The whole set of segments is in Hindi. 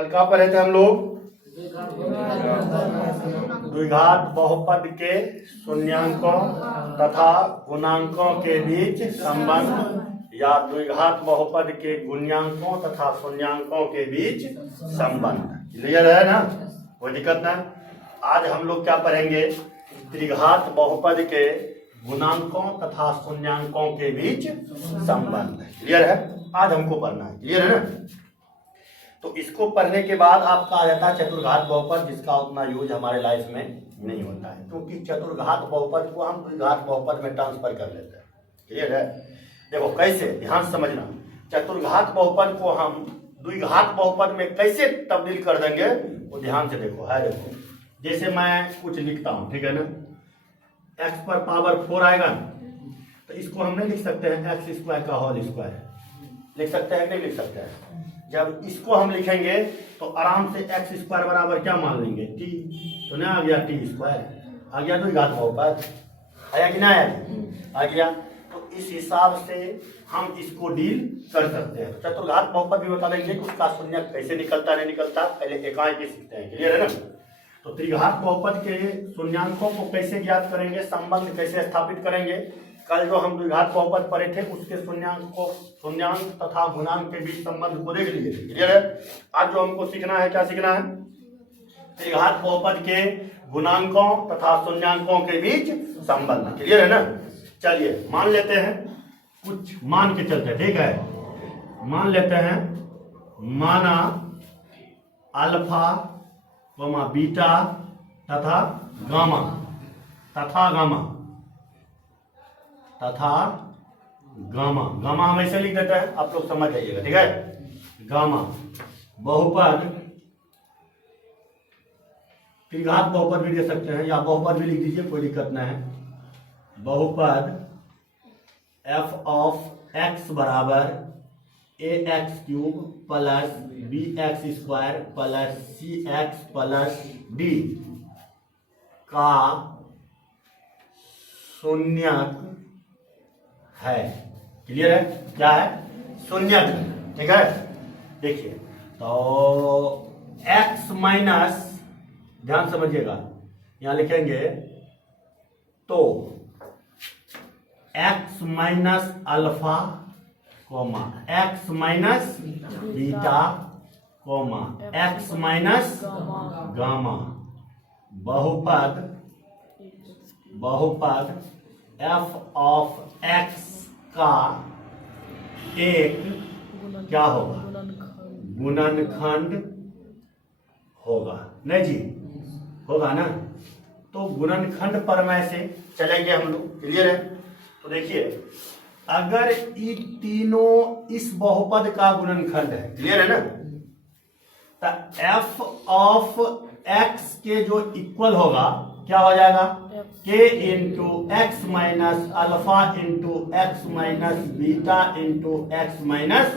कल कहाँ पढ़े थे हम लोग? द्विघात बहुपद के शून्यांकों तथा गुणांकों के बीच संबंध या द्विघात बहुपद के गुण्यांकों तथा शून्यांकों के बीच संबंध। क्लियर है ना? कोई दिक्कत ना? आज हम लोग क्या पढ़ेंगे? त्रिघात बहुपद के गुणांकों तथा शून्यांकों के बीच संबंध। क्लियर है? आज हमको पढ़ना है। क्लियर है ना? तो इसको पढ़ने के बाद आपका आ जाता है चतुर्घात बहुपद, जिसका उतना यूज हमारे लाइफ में नहीं होता है, क्योंकि चतुर्घात बहुपद को हम द्विघात बहुपद में ट्रांसफर कर लेते हैं। क्लियर है? देखो कैसे, ध्यान से समझना। चतुर्घात बहुपद को हम द्विघात बहुपद में कैसे तब्दील कर देंगे वो ध्यान से देखो। है देखो, जैसे मैं कुछ लिखता हूँ, ठीक है ना, x पर पावर 4 आएगा ना, तो इसको हम नहीं लिख सकते हैं एक्स स्क्वायर का होल स्क्वायर। लिख सकते हैं? नहीं लिख सकते हैं। जब इसको हम लिखेंगे तो आराम से एक्स स्क्वायर बराबर क्या मान लेंगे? टी। तो ना आ गया टी स्क्वायर, आ गया द्विघात बहुपद। आया कि ना आया? आ गया। तो इस हिसाब से हम इसको डील कर सकते हैं। चतुर्घात बहुपद भी बता देंगे कि उसका शून्य कैसे निकलता नहीं निकलता, पहले एकांक ही सीखते हैं। क्लियर है ना? तो त्रिघात बहुपद के शून्यांकों को कैसे ज्ञात करेंगे, संबंध कैसे स्थापित करेंगे। कल जो हम द्विघात बहुपद पढ़े थे उसके शून्यांक तथा गुणांक के बीच संबंध को देख लीजिए। क्लियर है? आज जो हमको सीखना है, क्या सीखना है? त्रिघात बहुपद के गुणांकों तथा शून्यांकों के बीच संबंध। क्लियर है ना? चलिए मान लेते हैं, कुछ मान के चलते, ठीक है? मान लेते हैं, माना अल्फा बीटा तथा गामा गामा हम ऐसे लिख देते हैं, आप लोग समझ जाइएगा। ठीक है? गामा बहुपद, त्रिघात बहुपद भी दे सकते हैं या बहुपद भी लिख दीजिए, कोई दिक्कत नहीं है। बहुपद f ऑफ x बराबर ax cube plus bx square plus cx plus d का शून्यक है। क्लियर है? क्या है? शून्यक। ठीक है? देखिए, तो x माइनस, ध्यान समझिएगा, यहां लिखेंगे तो x minus alpha comma x minus beta comma x minus gamma बहुपद f ऑफ x का एक क्या होगा? गुणनखंड होगा। नहीं जी? होगा ना? तो गुणनखंड प्रमेय से चलेंगे हम लोग। क्लियर है? तो देखिए, अगर ये तीनों इस बहुपद का गुणनखंड है, क्लियर है ना, तो f ऑफ x के जो इक्वल होगा क्या हो जाएगा? k into x minus alpha into x minus beta into x minus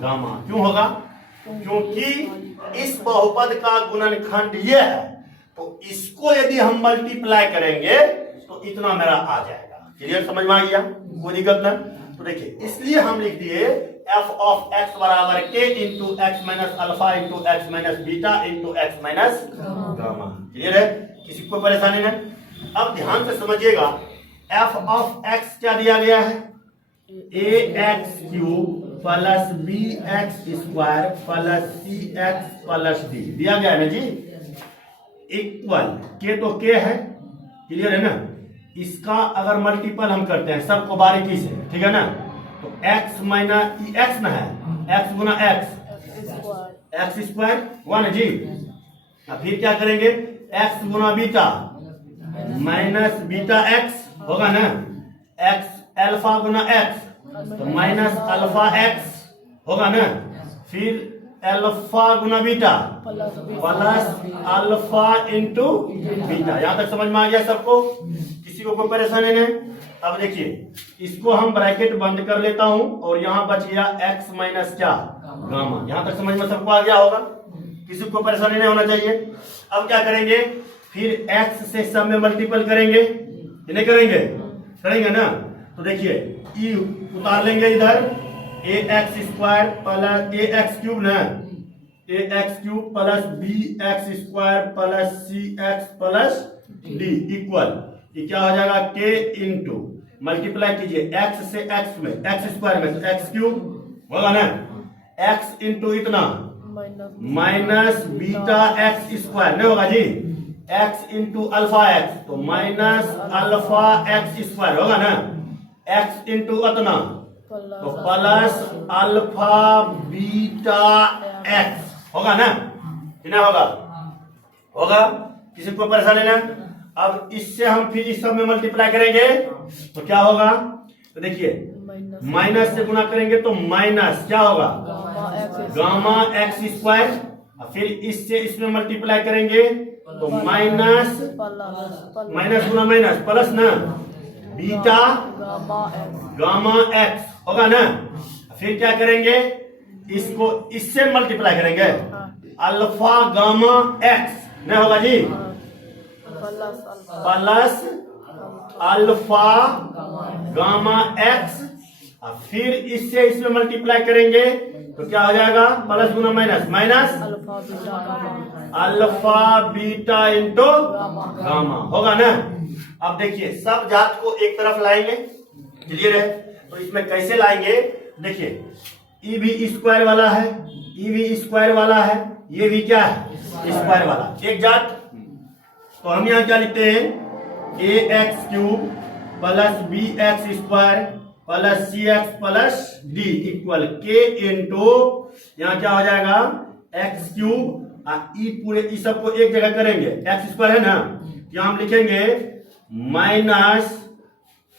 gamma. क्यों होगा? क्योंकि इस बहुपद का गुणनखंड ये है, तो इसको यदि हम मल्टीप्लाई करेंगे तो इतना मेरा आ जाएगा। क्लियर? समझ में आ गया? कोई दिक्कत ना? तो देखिए, इसलिए हम लिख दिए f ऑफ x बराबर k into x minus alpha into x minus beta into x minus gamma. Clear है? किसी को परेशानी नहीं? अब ध्यान से समझिएगा, f ऑफ x क्या दिया गया है? ax cube plus bx square plus cx plus d दिया गया है ना जी? इक्वल k, तो k है। क्लियर है ना? इसका अगर मल्टीपल हम करते हैं सबको बारीकी से, ठीक है ना, तो x माइनस x ना है, x गुना x स्क्वायर 1 जी। अब फिर क्या करेंगे? x गुना बीटा माइनस बीटा x होगा ना, x अल्फा गुना x तो माइनस अल्फा x होगा ना, फिर अल्फा गुना beta plus alpha into beta. यहां तक समझ में आ गया सबको? किसी को कोई परेशानी नहीं? अब देखिए, इसको हम ब्रैकेट बंद कर लेता हूं और यहां बच गया x माइनस क्या? गामा। यहां तक समझ में सबको आ गया होगा? किसी को परेशानी नहीं होना चाहिए। अब क्या करेंगे? फिर x से सब में मल्टीपल करेंगे, नहीं करेंगे? करेंगे ना? तो देखिए, ई उतार लेंगे इधर, ax square plus ax cube ना A X cube plus B X square plus C X plus D equal, ये क्या हो जाएगा के इंटू मल्टीप्लाई कीजिए एक्स से एक्स में, एक्स स्क्वायर में तो एक्स क्यूब होगा ना, एक्स इंटू इतना माइनस बीटा एक्स स्क्वायर नहीं होगा जी, एक्स इंटू अल्फा एक्स तो माइनस अल्फा एक्स स्क्वायर होगा ना, एक्स इंटू अतना तो प्लस अल्फा बीटा एक्स होगा ना, कितना होगा, होगा, किसी को परेशानी ना। अब इससे हम फिर इस सब में मल्टीप्लाई करेंगे तो क्या होगा, तो देखिए माइनस से गुणा करेंगे तो माइनस क्या होगा गामा एक्स स्क्वायर, फिर इससे इसमें मल्टीप्लाई करेंगे तो माइनस माइनस गुना माइनस प्लस ना बीटा गामा एक्स होगा ना, फिर क्या करेंगे इसको इससे मल्टीप्लाई करेंगे अल्फा गामा एक्स नहीं होगा जी, प्लस अल्फा गामा एक्स, फिर इससे इसमें मल्टीप्लाई करेंगे तो क्या हो जाएगा प्लस गुना minus minus alpha beta into gamma होगा ना। अब देखिए सब जात को एक तरफ लाएंगे, क्लियर है, तो इसमें कैसे लाएंगे, देखिए ई भी स्क्वायर वाला है, ई भी स्क्वायर वाला है, ये भी क्या है स्क्वायर वाला एक जात, तो हम यहाँ क्या लिखते हैं A X cube plus B X square plus C X plus D equal K into यहाँ क्या हो जाएगा एक्स क्यूब, ई पूरे इस सबको एक जगह करेंगे, एक्स स्क्वायर है ना, यहाँ हम लिखेंगे minus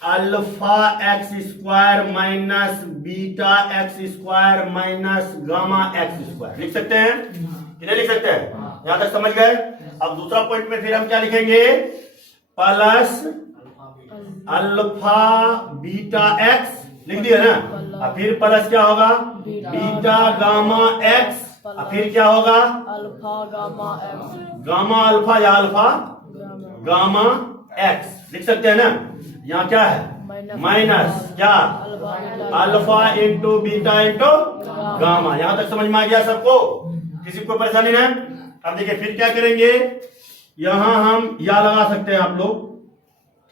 alpha X square minus beta X square minus gamma x square लिख सकते हैं कि नहीं लिख सकते हैं, यहां तक समझ गए। अब दूसरा पॉइंट में फिर हम क्या लिखेंगे प्लस अल्फा बीटा एक्स लिख दिया ना, और फिर प्लस क्या होगा बीटा गामा एक्स, और फिर क्या होगा alpha gamma x, gamma alpha या अल्फा गामा एक्स लिख सकते हैं ना। यहाँ क्या है माइनस क्या alpha into beta into gamma, यहां तक समझ में आ गया सबको, किसी को परेशानी नहीं। अब देखिए फिर क्या करेंगे, यहां हम या लगा सकते हैं आप लोग,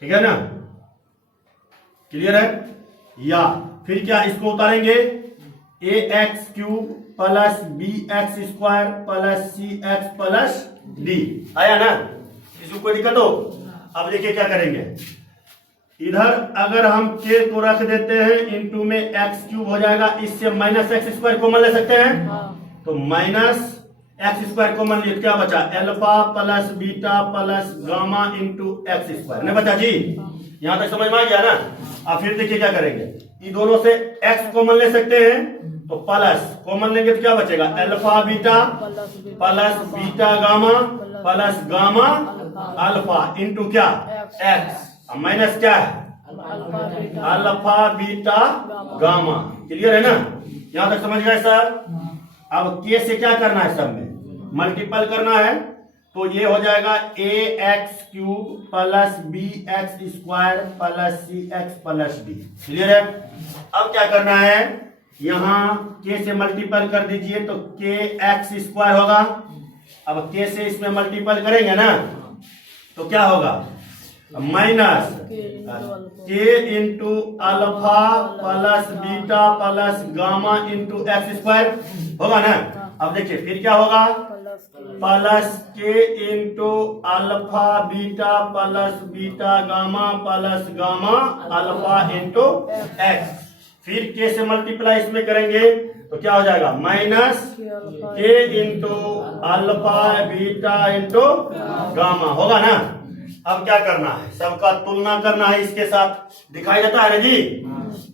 ठीक है ना, क्लियर है, या फिर क्या इसको उतारेंगे A X cube plus B X square plus C X plus D, आया ना, किसी को दिक्कत हो। अब देखिए क्या करेंगे, इधर अगर हम के को रख देते हैं इंटू में एक्स क्यूब हो जाएगा, इससे माइनस एक्स स्क्वायर कॉमन ले सकते हैं, तो माइनस एक्स स्क्वायर कॉमन लिए क्या बचा alpha plus beta plus gamma into X square नहीं बचा जी, यहां तक समझ में आ गया ना। अब फिर देखिए क्या करेंगे, इन दोनों से एक्स कॉमन ले सकते हैं तो प्लस कॉमन लेंगे तो क्या बचेगा alpha beta plus beta gamma plus gamma alpha into क्या एक्स, माइनस क्या है अल्फा बीटा गामा, क्लियर है ना, यहां तक समझ गए सर। अब के से क्या करना है, सब में मल्टीपल करना है, तो ये हो जाएगा A X cube plus B X square plus C X plus D, clear है। अब क्या करना है, यहां के से मल्टीपल कर दीजिए तो के एक्स स्क्वायर होगा, अब के से इसमें मल्टीपल करेंगे ना तो क्या होगा माइनस के into alpha plus beta plus gamma into X square होगा ना। अब देखिए फिर क्या होगा प्लस के into alpha beta plus beta gamma plus gamma alpha into x, फिर के से मल्टीप्लाई इसमें करेंगे तो क्या हो जाएगा माइनस के into alpha beta into gamma होगा ना। अब क्या करना है, सबका तुलना करना है इसके साथ, दिखाई देता है ना जी,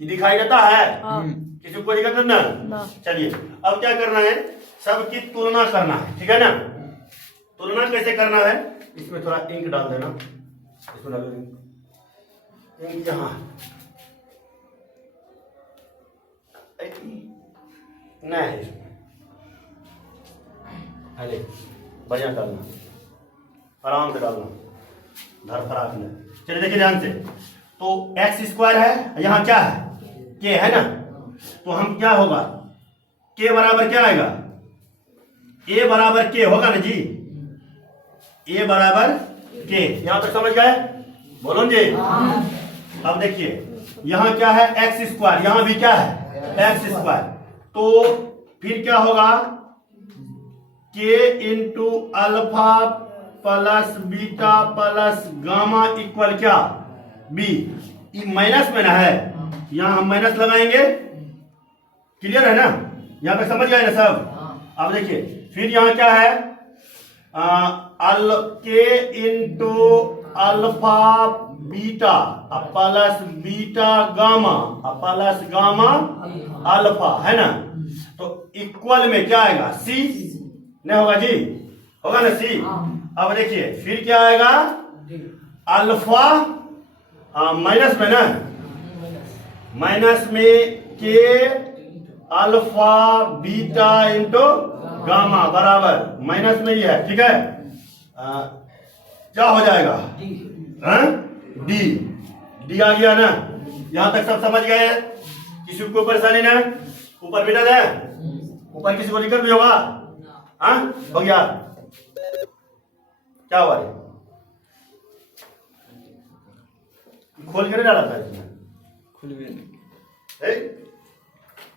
ये दिखाई देता है, किसी को दिक्कत ना। चलिए अब क्या करना है, सबकी तुलना करना है, ठीक है ना। तुलना कैसे करना है, इसमें थोड़ा इंक डाल देना, इसमें डाल इंक यहाँ नहीं, इसमें अरे बढ़िया डालना, आराम से डालना, धर फराक में। चलिए देखिए ध्यान से, तो एक्स स्क्वायर है, यहाँ क्या है के है ना, तो हम क्या होगा के बराबर क्या आएगा ए बराबर के होगा ना जी, ए बराबर के, यहां तक समझ गए? बोलो जी। अब देखिए यहां क्या है, एक्स स्क्वायर, यहां भी क्या है, एक्स स्क्वायर। तो फिर क्या होगा, के into alpha plus beta plus gamma equal क्या, बी। माइनस में ना है, यहां हम माइनस लगाएंगे। क्लियर है ना, यहां तक समझ गए ना सब? अब देखिए फिर यहां क्या है, के into alpha beta plus beta gamma plus gamma alpha, है ना? तो इक्वल में क्या आएगा, सी नहीं होगा जी, होगा ना सी। अब देखिए फिर क्या आएगा, अल्फा माइनस में ना, माइनस में के अल्फा बीटा इंटू गामा बराबर माइनस में ही है, ठीक है? क्या हो जाएगा, डी, डी आ गया ना? यहां तक सब समझ गए? किसी को परेशानी ना? ऊपर मिटा है, ऊपर किसी को दिक्कत भी होगा? हाँ हो गया, क्या हुआ रे? खोल के नहीं डाला था इसमें,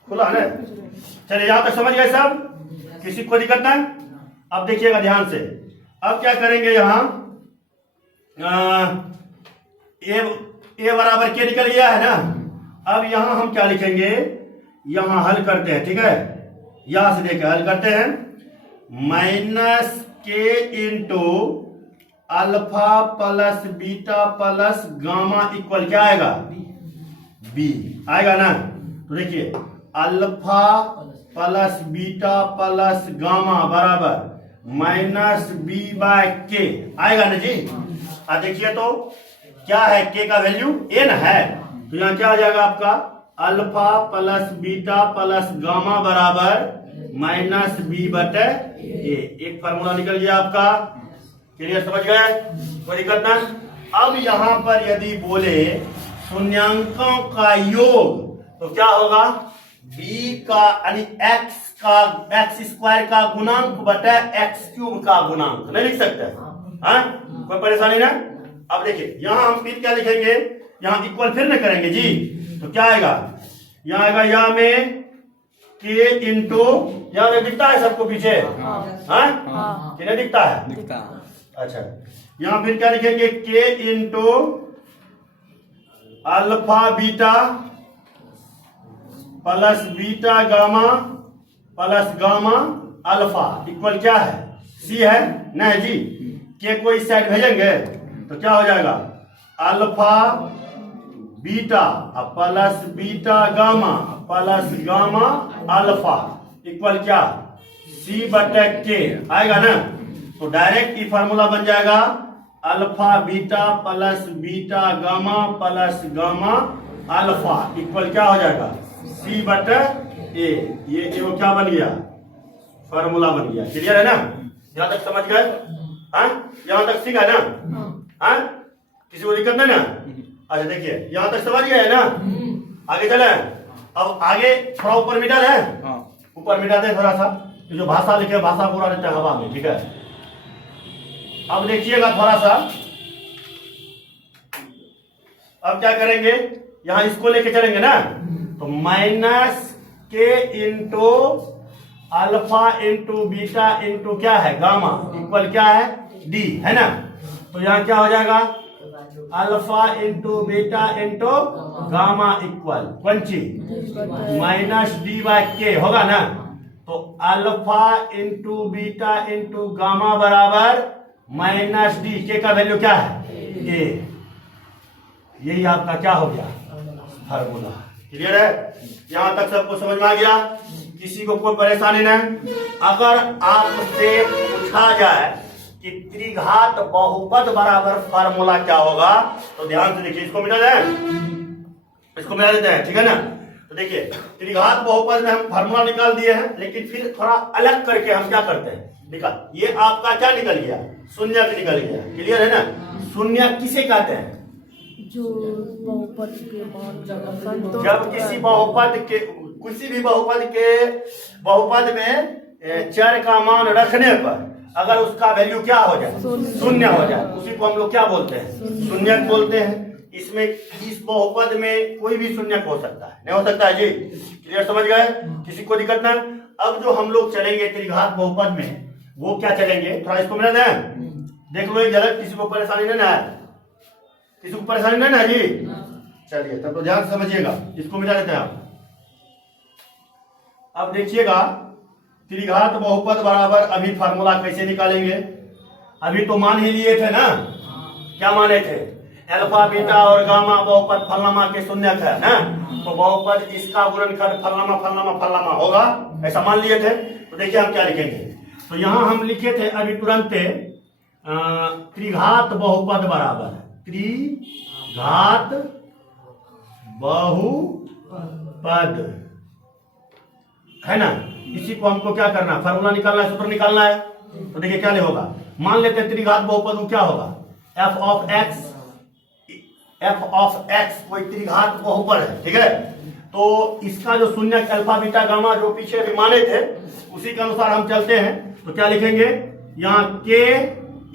खुला है ना? चलिए यहां तक समझ गए सब, किसी को दिक्कत ना? अब देखिएगा ध्यान से, अब क्या करेंगे, यहां ए बराबर के निकल गया है ना? अब यहां हम क्या लिखेंगे, यहां हल करते हैं, ठीक है? यहां से देखिए हल करते हैं, माइनस के into alpha plus beta plus gamma equal क्या आएगा, बी आएगा ना? तो देखिए alpha plus beta plus gamma बराबर माइनस बी बाय के आएगा ना जी? अब देखिए तो क्या है, के का वैल्यू एन है, तो यहाँ क्या आ जाएगा आपका, alpha plus beta plus gamma बराबर माइनस बी बटे ए। एक फार्मूला निकल गया आपका, क्लियर, समझ गए? कोई दिक्कत ना? अब यहां पर यदि बोले शून्यांकों का योग तो क्या होगा, बी का यानी एक्स का, एक्स स्क्वायर का गुणांक बटा एक्स क्यूब का गुणांक, नहीं लिख सकते? हाँ कोई परेशानी ना? अब देखिए यहां हम फिर क्या लिखेंगे, यहां इक्वल फिर न करेंगे जी, तो क्या आएगा, यहां आएगा, यहां में के इंटू, यहां में दिखता है सबको पीछे? हाँ कि नहीं दिखता है? दिखता। अच्छा यहां फिर क्या लिखेंगे, के into alpha beta plus beta gamma plus gamma alpha equal क्या है, सी है ना है जी? के को इस साइड भेजेंगे तो क्या हो जाएगा, alpha beta plus beta gamma plus gamma alpha equal क्या, सी बटे के आएगा ना? तो डायरेक्ट ये फार्मूला बन जाएगा, alpha beta plus beta gamma plus gamma alpha equal क्या हो जाएगा, सी बटे ए। ये वो क्या बन गया, फार्मूला बन गया। क्लियर है ना? यहां तक समझ गए? हाँ यहां तक सीखा ना? हाँ किसी को दिक्कत नहीं ना? अच्छा देखिए यहां तक समझ गए ना? आगे चले, अब आगे थोड़ा ऊपर मिटा है, ऊपर मिटा दे थोड़ा सा, जो भाषा लिखे भाषा पूरा रहता है हवा में, ठीक है? अब देखिएगा थोड़ा सा, अब क्या करेंगे, यहां इसको लेके चलेंगे ना, तो माइनस के into alpha into beta into क्या है, गामा इक्वल क्या है, डी, है ना? तो यहां क्या हो जाएगा, alpha into beta into gamma equal कौन चीज, माइनस डी बाय के होगा ना? तो alpha into beta into gamma बराबर माइनस डी, के का वैल्यू क्या है, ए। यही आपका क्या हो गया, फार्मूला। क्लियर है? यहां तक सबको समझ में आ गया? किसी को कोई परेशानी नहीं? अगर आपसे पूछा जाए कि त्रिघात बहुपद बराबर फार्मूला क्या होगा, तो ध्यान से देखिए, इसको मिटा जाए, इसको मिटा देते हैं, ठीक है ना? तो देखिए त्रिघात बहुपद में हम फार्मूला निकाल दिए हैं, लेकिन फिर थोड़ा अलग करके हम क्या करते हैं, निकाल, ये आपका क्या निकल गया, शून्य निकल गया। क्लियर है ना? शून्य किसे कहते हैं, जो बहुपद के मान जब किसी बहुपद के, किसी भी बहुपद के बहुपद में चर का मान रखने पर अगर उसका वैल्यू क्या हो जाए, शून्य हो जाए, उसी को हम लोग क्या बोलते हैं, शून्यक बोलते हैं। इसमें इस बहुपद में कोई भी शून्यक हो सकता है, नहीं हो सकता है जी? क्लियर, समझ गए? किसी को दिक्कत ना? अब जो हम लोग चलेंगे त्रिघात बहुपद में, वो क्या चलेंगे, थोड़ा इसको मिला दें, देख लो एक झलक। किसी को परेशानी नहीं ना है? किसी को परेशानी नहीं ना जी? चलिए तब तो ध्यान से समझिएगा, इसको मिला देते हैं आप। अब देखिएगा त्रिघात बहुपद बराबर, अभी फार्मूला कैसे निकालेंगे? अभी तो मान ही लिए थे ना, क्या माने थे, अल्फा बीटा और गामा बहुपद फलनामा के शून्यक है ना, तो बहुपद इसका गुणनखंड फलनामा फलनामा फलनामा होगा, ऐसा मान लिए थे। तो देखिए हम क्या लिखेंगे, तो यहां हम लिखे थे अभी तुरंत त्रिघात बहुपद बराबर त्रिघात बहुपद, है ना। इसी को हमको क्या करना, फार्मूला निकालना है, सूत्र निकालना है। तो देखिए क्या होगा, मान लेते हैं त्रिघात बहुपद वो क्या होगा, f ऑफ x कोई त्रिघात बहुपद है, ठीक है। तो इसका जो शून्यक अल्फा बीटा गामा जो पीछे अभी माने थे, उसी के अनुसार हम चलते हैं। तो क्या लिखेंगे यहाँ, k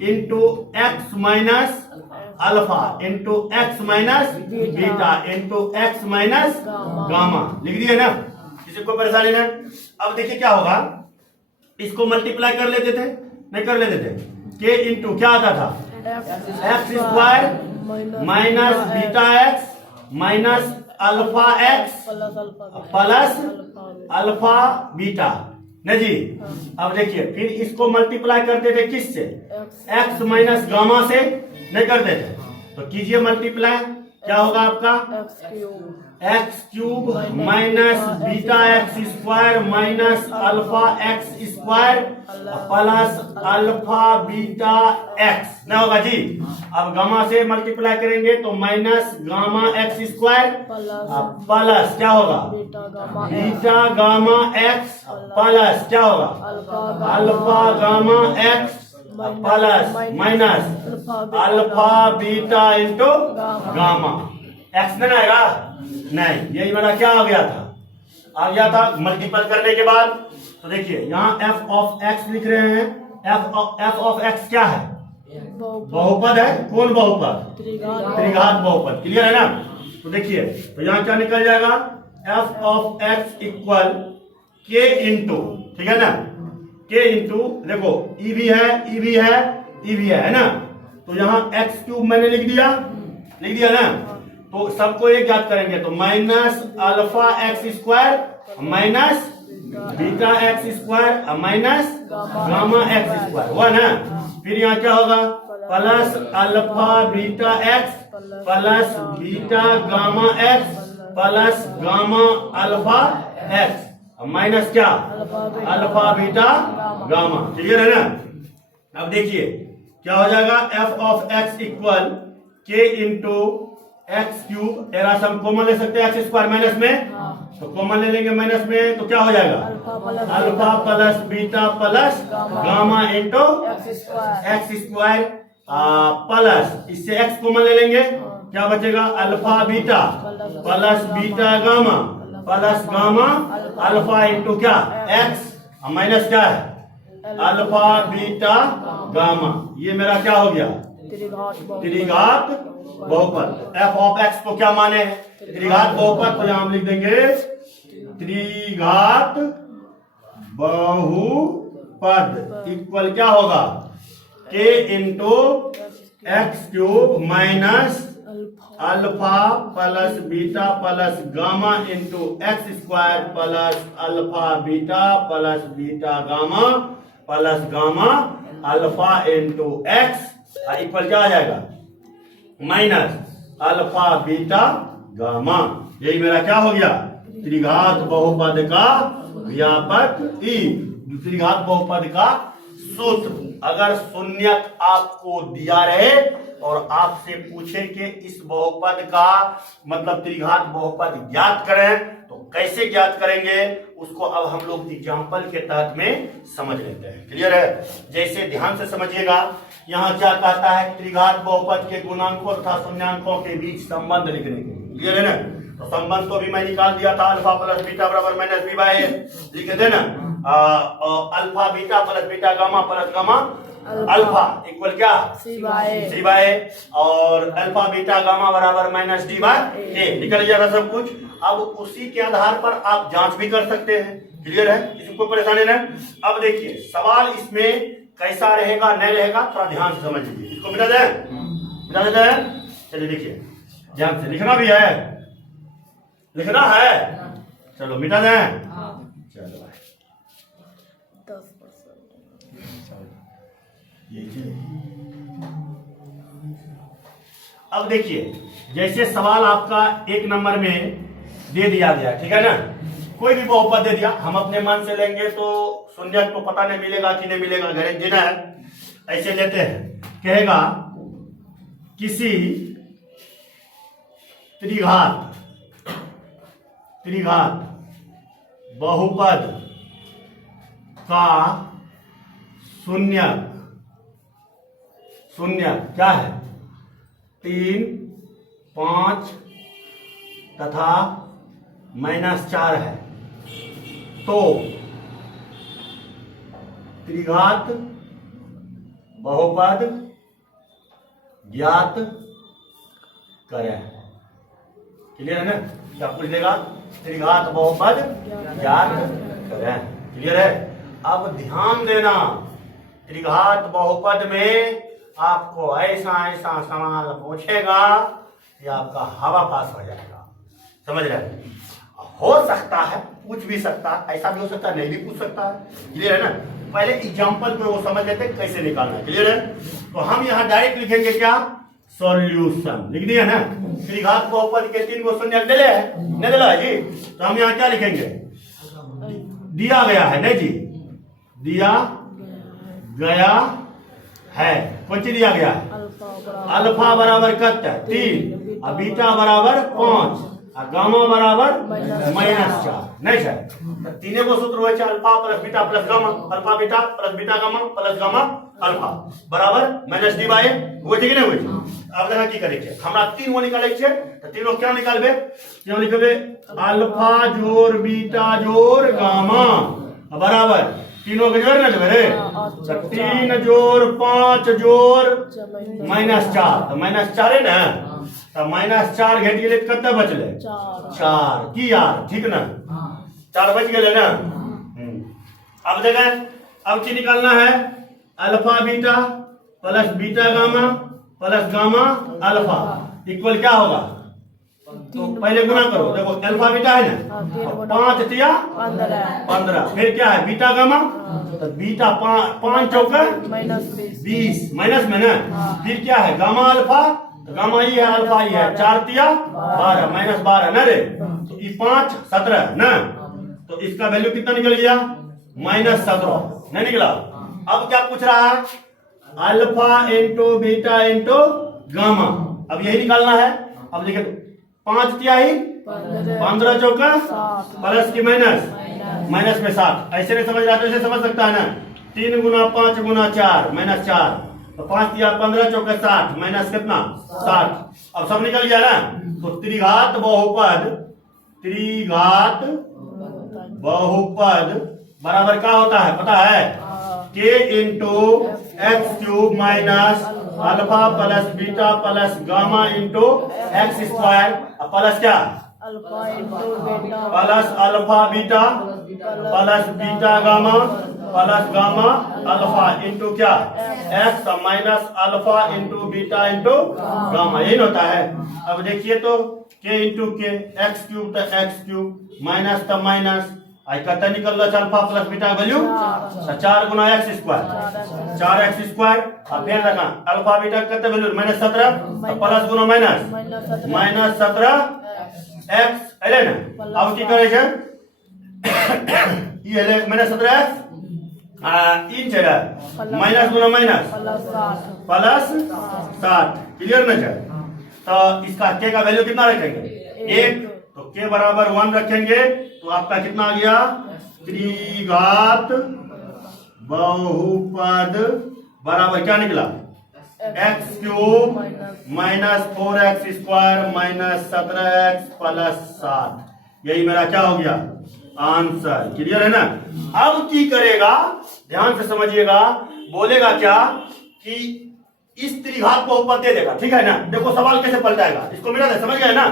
into x minus alpha into x minus beta into x minus gamma, लिख दिए ना, किसी को परेशानी नहीं। अब देखिए क्या होगा, इसको मल्टीप्लाई कर लेते थे, नहीं कर लेते थे, k इंटू क्या आता था, x square minus beta x minus alpha x plus alpha beta, नहीं जी। अब देखिए फिर इसको मल्टीप्लाई करते थे किससे, एक्स माइनस गामा से, नहीं करते थे। तो कीजिए मल्टीप्लाई, क्या होगा आपका, x cube minus beta X square minus alpha X square plus alpha beta x, ना होगा जी। अब गामा से मल्टीप्लाई करेंगे तो minus gamma x square plus क्या होगा, बीटा गामा एक्स प्लस क्या होगा, alpha gamma x plus minus alpha beta into gamma. X नहीं आएगा, नहीं, यही मेरा क्या आ गया था, आ गया था मल्टीपल करने के बाद। तो देखिए यहाँ f ऑफ x लिख रहे हैं, f ऑफ x क्या है, बहुपद है। कौन बहुपद, त्रिघात बहुपद, क्लियर है ना। तो देखिए तो यहाँ क्या निकल जाएगा, f of x equal k into, ठीक है ना, k इंटू देखो e भी है, e भी है, e भी है ना। तो यहाँ x क्यूब मैंने लिख दिया ना। तो सबको एक याद करेंगे, तो minus alpha X square minus beta X square minus gamma x square हुआ ना। फिर यहाँ क्या होगा, plus alpha beta x plus beta gamma x plus gamma alpha x minus क्या, अल्फा बीटा गामा, क्लियर है ना। अब देखिए क्या हो जाएगा, f of x equal k into X cube, era से हम कॉमन ले सकते हैं एक्स स्क्वायर माइनस में, तो कॉमन ले लेंगे माइनस में, तो क्या हो जाएगा, alpha plus beta plus gamma into X square plus, इससे एक्स कॉमन ले लेंगे, क्या बचेगा, alpha beta plus beta gamma plus gamma alpha into क्या, एक्स माइनस क्या है, अल्फा बीटा गामा। ये मेरा क्या हो गया, त्रिघात बहुपद। f ऑफ x को क्या माने, त्रिघात बहुपद, तो यहां हम लिख देंगे त्रिघात बहुपद इक्वल क्या होगा, k into X cube minus alpha plus beta plus gamma into X square plus alpha beta gamma plus gamma alpha into x equal क्या आ जाएगा, माइनस अल्फा बीटा गामा। यही मेरा क्या हो गया, त्रिघात बहुपद का व्यापक ई, त्रिघात बहुपद का सूत्र। अगर शून्यक आपको दिया रहे और आपसे पूछे कि इस बहुपद का मतलब त्रिघात बहुपद ज्ञात करें, तो कैसे ज्ञात करेंगे उसको अब हम लोग एग्जाम्पल के तहत में समझ लेते हैं। क्लियर है, जैसे ध्यान से समझिएगा, यहाँ क्या कहता है, त्रिघात बहुपद के गुणांकों तथा शून्यांकों के बीच संबंध लिखने के। क्लियर है ना, तो संबंध तो भी मैं निकाल दिया था, अल्फा प्लस बीटा बराबर माइनस बी बाय ए लिखे थे ना। Alpha beta plus beta gamma plus gamma alpha equal क्या सी बाय ए, और अल्फा बीटा गामा बराबर माइनस डी बाय ए। निकल गया था सब कुछ। अब उसी के आधार पर आप जांच भी कर सकते हैं। क्लियर है, किसी को परेशानी नहीं। अब देखिए सवाल इसमें कैसा रहेगा नहीं रहेगा थोड़ा ध्यान से समझ लीजिए। इसको मिटा देते हैं। चलिए देखिए ध्यान से, लिखना भी है, लिखना है। चलो मिटा दें। चलो 10%। अब देखिए जैसे सवाल आपका 1 नंबर में दे दिया गया, ठीक है ना, कोई भी बहुपद दे दिया, हम अपने मन से लेंगे तो शून्य को पता नहीं मिलेगा कि नहीं मिलेगा, गारंटी देना है। ऐसे लेते हैं, कहेगा किसी त्रिघात बहुपद का शून्य क्या है 3, 5 तथा -4 है, तो त्रिघात बहुपद ज्ञात करें। क्लियर है ना, क्या पूछ देगा, त्रिघात बहुपद ज्ञात करें। क्लियर है। अब ध्यान देना, त्रिघात बहुपद में आपको ऐसा सवाल पूछेगा कि आपका हवा पास हो जाएगा। समझ रहे हैं, हो सकता है पूछ भी सकता है, ऐसा भी हो सकता है नहीं भी पूछ सकता है। क्लियर है ना। पहले एग्जांपल को वो समझ लेते कैसे निकालना है। क्लियर है। तो हम यहाँ डायरेक्ट लिखेंगे क्या, सॉल्यूशन लिख दिया ना। त्रिघात बहुपद के 3 को शून्य दे नहीं दिला जी, तो हम यहाँ क्या लिखेंगे, दिया गया है नहीं जी, दिया गया है, कौन सी दिया गया है, अल्फा बराबर कितना 3 और बीटा बराबर 5 और गामा बराबर -4 नहीं है। तीनों को सूत्र हुए alpha plus beta plus gamma, alpha beta plus beta gamma plus gamma alpha बराबर माइनस डी बाय हुए थे कि नहीं हुए। अब देखा की करेंगे, हमरा 3 गो निकाले छे, तो तीनों क्या निकालबे, क्या लिखबे, अल्फा जोड़ बीटा जोड़ गामा बराबर तीनों के जोड़ ना देबे रे, 3 जोड़ 5 जोड़ -4, तो -4 है ना, तो -4 घट गेले कितना बचले 4 की यार, ठीक ना, 4 बच गए ना। अब देखें, अब की निकालना है, alpha beta plus beta gamma plus gamma alpha equal क्या होगा, तो पहले गुना करो। देखो अल्फा बीटा है ना, 5 तिया 15, फिर क्या है बीटा गामा, तो बीटा 5 चौका -20 माइनस में ना, फिर क्या है गामा अल्फा, तो गामा ही है अल्फा ही है, 4 तिया 12 -12 ना रे, तो ये 5 17 ना, तो इसका वैल्यू कितना निकल गया -17 नहीं निकला। अब क्या पूछ रहा है, alpha into beta into gamma, अब यही निकालना है। अब देखिए 5 तिहाई 15 चौका प्लस की माइनस में 7, ऐसे नहीं समझ रहा तो ऐसे समझ सकता है ना, 3 गुना 5 गुना 4 -4, तो 5 तिया 15 चौका 60 माइनस कितना 60। अब सब निकल गया ना, तो त्रिघात बहुपद बराबर क्या होता है पता है, k into X cube minus alpha plus beta plus gamma into X square plus क्या plus alpha beta plus beta gamma plus gamma alpha into क्या X minus alpha into beta into gamma, यही होता है। अब देखिए तो k into K X cube तो एक्स क्यूब माइनस तो माइनस, आई कत निकल रहा अल्फा प्लस बीटा वैल्यू 4 गुना एक्स स्क्वायर 4x स्क्वायर, और फिर रखा अल्फा बीटा कितना वैल्यू -17 प्लस गुना -17 x है ना। अब की करे छे ये ले -17 x इन छे माइनस गुना माइनस प्लस 60, क्लियर ना है। तो इसका k का वैल्यू कितना रखेंगे 1, तो k बराबर 1 रखेंगे, तो आपका कितना आ गया, त्रिघात बहुपद बराबर क्या निकला x cube minus 4x square minus 17x plus 7, यही मेरा क्या हो गया आंसर। क्लियर है ना? अब की करेगा, ध्यान से समझिएगा, बोलेगा क्या कि इस त्रिघात बहुपद दे देगा, ठीक है ना? देखो सवाल कैसे पलटाएगा, इसको मिला था, समझ गए ना?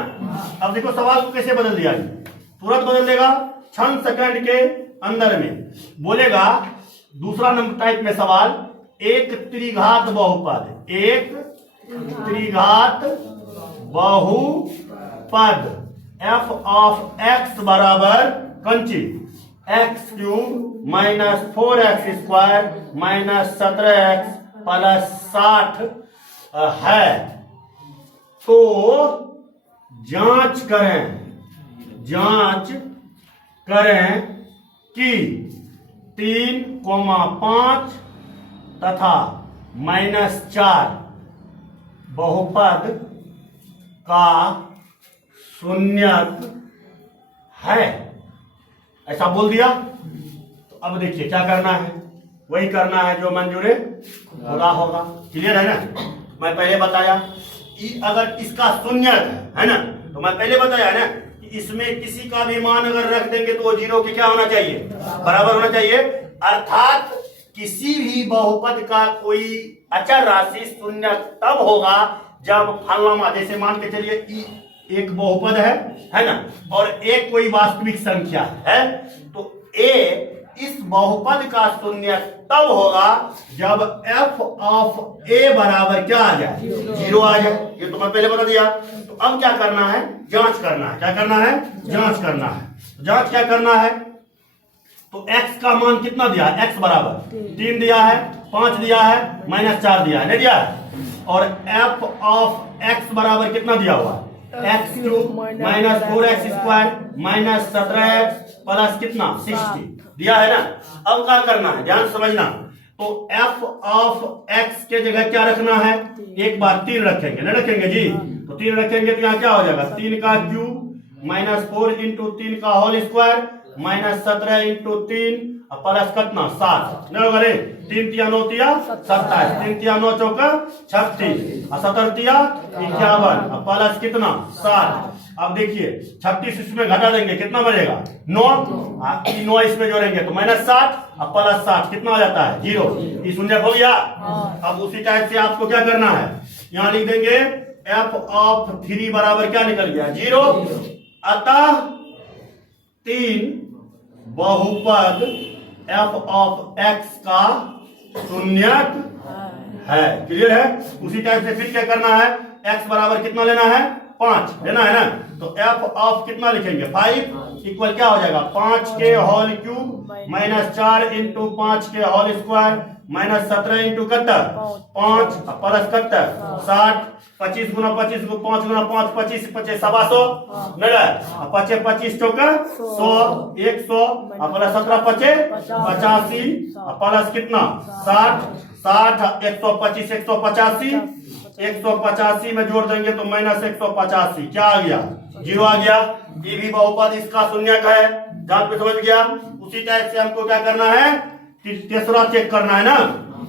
अब देखो सवाल को कैसे बदल दिया, तुरंत बदल देगा क्षण सेकंड के अंदर में। बोलेगा दूसरा नंबर टाइप में सवाल, एक त्रिघात बहुपद, एक त्रिघात बहुपद f ऑफ x बराबर Kanchi x cube minus 4x square minus 17x plus 60 है, तो जांच करें कि 3,5 तथा -4 बहुपद का शून्यक है। ऐसा बोल दिया, तो अब देखिए क्या करना है, वही करना है जो मंजूरे खुदा होगा। क्लियर है ना? मैं पहले बताया कि अगर इसका शून्यक है ना, तो मैं पहले बताया ना कि इसमें किसी का भी मान अगर रख देंगे तो वो 0 के क्या होना चाहिए, बराबर होना चाहिए। अर्थात किसी भी बहुपद का कोई अचर राशि शून्य तब होगा जब फलनामा, जैसे मान के चलिए एक बहुपद है ना, और एक कोई वास्तविक संख्या है, तो a इस बहुपद का शून्य तब होगा जब f ऑफ a बराबर क्या आ जाए, 0 आ जाए। ये तो मैं पहले बता दिया। तो अब क्या करना है, जांच करना है। क्या करना है? जांच करना है। जांच क्या करना है, तो x का मान कितना दिया है, x बराबर 3 दिया है, 5 दिया है, -4 दिया है, नहीं दिया है। और f ऑफ x बराबर कितना दिया हुआ है, x cube minus 4x square minus 17x plus कितना 60 दिया है ना। अब क्या करना है, ध्यान समझना। तो f ऑफ x के जगह क्या रखना है, एक बार 3 रखेंगे, नहीं रखेंगे जी? तो 3 रखेंगे तो यहाँ क्या हो जाएगा, 3 का क्यूब माइनस 4 इंटू 3 का whole square minus 17 into 3 plus कितना 7, नहीं होगा रे? 3 तिया 9 तिया 27, 3 तिया 9 चौका 36, 17 तिया 51 प्लस कितना 60। अब देखिए 36 इसमें घटा देंगे कितना बचेगा 9, 9 इसमें जोड़ेंगे तो -7 प्लस 60 कितना हो जाता है 0। ये शून्य हो गया। अब उसी टाइप से आपको क्या करना है, यहाँ लिख देंगे f ऑफ 3 बराबर क्या निकल गया 0। अतः 3 बहुपद f ऑफ x का शून्यक है। क्लियर है? उसी टाइप से फिर क्या करना है, x बराबर कितना लेना है 5 लेना है ना, तो f ऑफ कितना लिखेंगे 5 इक्वल क्या हो जाएगा 5 के होल क्यूब -4 इंटू 5 के whole square minus 17 into 5 plus 60, 25 गुना 25 को 5 गुना 5 25 25 100 नहीं 25 चौका 100 100 प्लस 17 85 प्लस कितना 60 125 185 में जोड़ देंगे तो -185 क्या आ गया 0 आ गया। ये भी बहुपद इसका शून्यक है। जान पे समझ गया। उसी टाइप से हमको क्या करना है, तीसरा चेक करना है ना।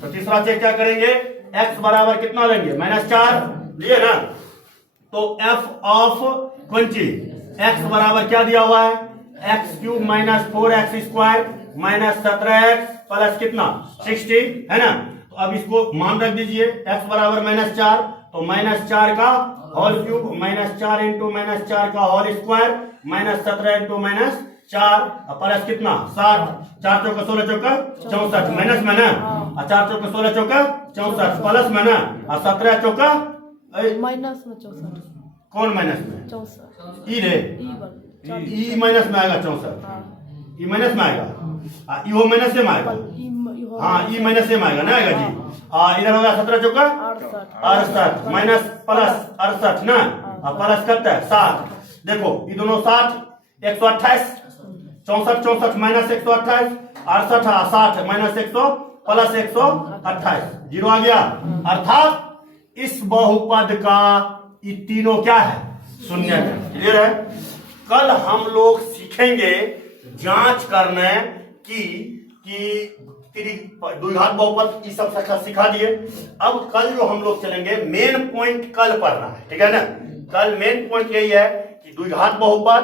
तो तीसरा चेक क्या करेंगे, x बराबर कितना लेंगे -4 लिए ना, तो f ऑफ कौन चीज x बराबर क्या दिया हुआ है x cube minus 4x square minus 17x plus कितना 60 है ना। तो अब इसको मान रख दीजिए x बराबर -4, तो -4 का होल क्यूब -4 इंटू -4 का होल स्क्वायर -17 इंटू -4 प्लस कितना 60, 4 चौका 16 चौका 64 माइनस में ना, 4 चौका 16 चौका 64 प्लस में ना, 17 चौका माइनस में 64। कौन माइनस में 64 ई रे ई माइनस में आएगा 64, ई माइनस में आएगा, ई वो माइनस में आएगा, हाँ ई माइनस में आएगा ना आएगा जी। इधर होगा 17 चौका 68 माइनस प्लस 68 ना, प्लस करता है 60। देखो ये दोनों 60 128 64 64 माइनस 128 68 60 माइनस 100 प्लस 128 0 आ गया। अर्थात इस बहुपद का ये तीनों क्या है शून्य है। क्लियर है। कल हम लोग सीखेंगे जांच करने की द्विघात बहुपद ये सब सिखा दिए। अब कल जो हम लोग चलेंगे मेन पॉइंट कल पढ़ना है, ठीक है ना। कल मेन पॉइंट यही है कि द्विघात बहुपद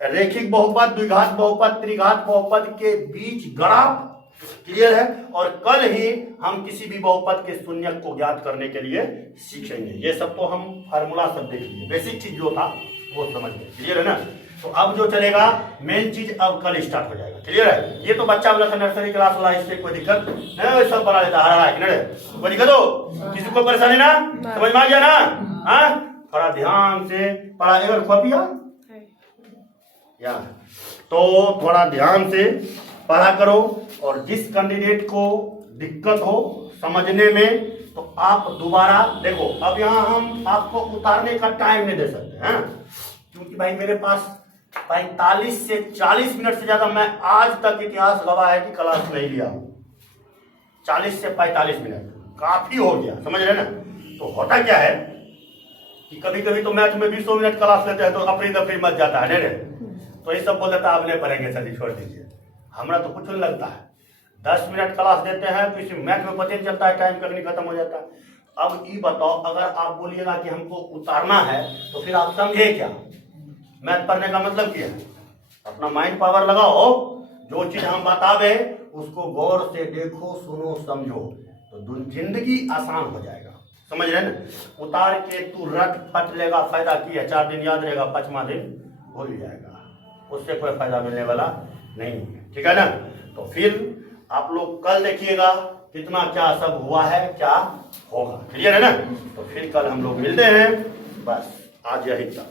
रेखिक बहुपद, द्विघात बहुपद, त्रिघात बहुपद के बीच ग्राफ। क्लियर है? और कल ही हम किसी भी बहुपद के शून्यक को ज्ञात करने के लिए सीखेंगे। ये सब तो हम फार्मूला सब देख लिए, बेसिक चीज जो था वो समझ गए। क्लियर है ना? तो अब जो चलेगा मेन चीज अब कल स्टार्ट हो जाएगा। क्लियर है? ये तो बच्चा वाला था, नर्सरी क्लास वाला, इससे कोई दिक्कत नहीं, सब बना लेता हरा है। कोई दिक्कत हो? किसी को परेशानी ना? समझ में आ गया ना? हाँ, थोड़ा ध्यान से पढ़ा। एक कॉपिया या तो थोड़ा ध्यान से पढ़ा करो। और जिस कैंडिडेट को दिक्कत हो समझने में तो आप दोबारा देखो। अब यहाँ हम आपको उतारने का टाइम नहीं दे सकते हैं, क्योंकि भाई मेरे पास 45 से 40 मिनट से ज्यादा मैं आज तक इतिहास गवाह है कि क्लास नहीं लिया। 40 से 45 मिनट काफी हो गया, समझ रहे ना? तो होता क्या है कि कभी कभी तो मैथ में 20 मिनट क्लास लेते हैं तो अफरी दफरी मच जाता है नहीं? तो ये सब बोल देता है आप नहीं पढ़ेंगे सर जी, छोड़ दीजिए। हमारा तो कुछ नहीं लगता है, 10 मिनट क्लास देते हैं तो इसी मैथ में पता नहीं चलता है, टाइम कभी खत्म हो जाता है। अब ये बताओ, अगर आप बोलिएगा कि हमको उतारना है तो फिर आप समझे क्या? मैथ पढ़ने का मतलब क्या है? अपना माइंड पावर लगाओ, जो चीज हम बतावे उसको गौर से देखो, सुनो, समझो, तो जिंदगी आसान हो जाएगा। समझ रहे ना? उतार के तू रट फट लेगा, फायदा की है? 4 दिन याद रहेगा, 5वां दिन भूल जाएगा, उससे कोई फायदा मिलने वाला नहीं है। ठीक है ना? तो फिर आप लोग कल देखिएगा कितना क्या सब हुआ है, क्या होगा। क्लियर है ना? तो फिर कल हम लोग मिलते हैं। बस आज यही था।